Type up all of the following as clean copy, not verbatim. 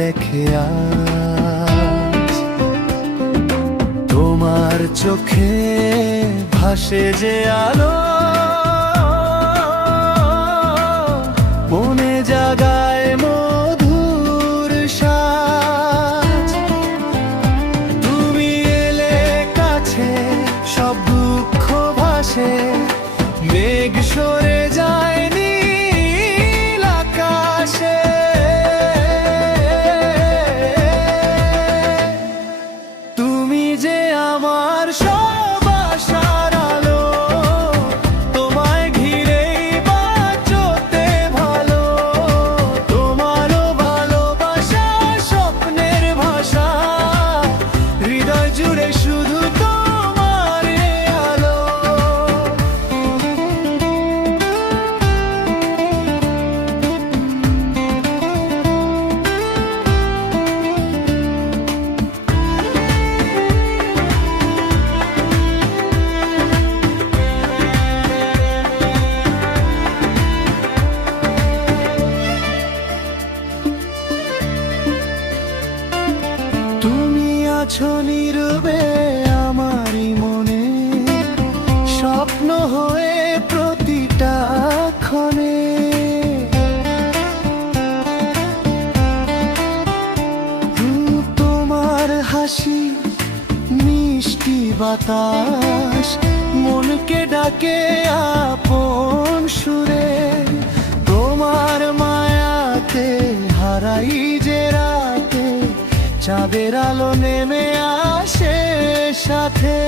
দেখে আজ। তোমার চোখে ভাসে যে আলো, মনে জাগায় মধুর সাজ। তুমি এলে কাছে, সব দুঃখ ভাসে, মেঘ সরে যায় নীল আকাশে। তুমি যে আমার সব আশার আলো, তোমায় ঘিরেই বাঁচতে ভালো। তোমারও ভালোবাসা স্বপ্নের ভাষা, হৃদয় জুড়ে শুধু তোমার আলো। তুমি আছো নীরবে আমারই মনে, স্বপ্ন হয়ে প্রতিটা ক্ষণে। তোমার হাসি মিষ্টি বাতাস, মনকে ডাকে আপন সুরে। তোমার মায়াতে হারাই যে রাতে, চাঁদের আলো নেমে আসে সাথে।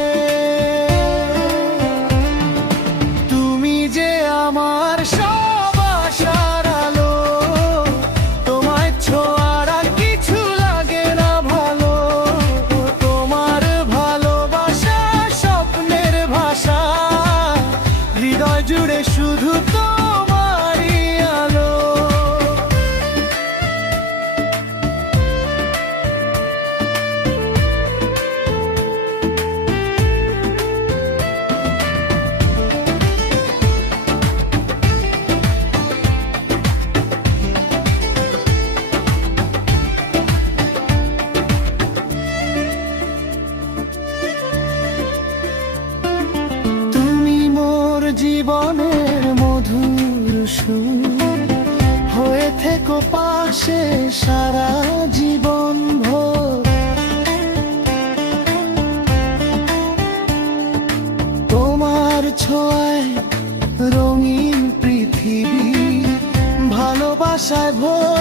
তুমি যে আমার সব আশার আলো, তোমায় ছোঁয়ার আর কিছু লাগে না ভালো। তোমার ভালোবাসা স্বপ্নের ভাষা, হৃদয় জুড়ে শুধু তোমারই আলো। জীবনের মধুর সুর হয়ে থেকো পাশে সারা জীবন ভোর। তোমার ছোঁয়ায় রঙিন পৃথিবী, ভালোবাসায় ভোর।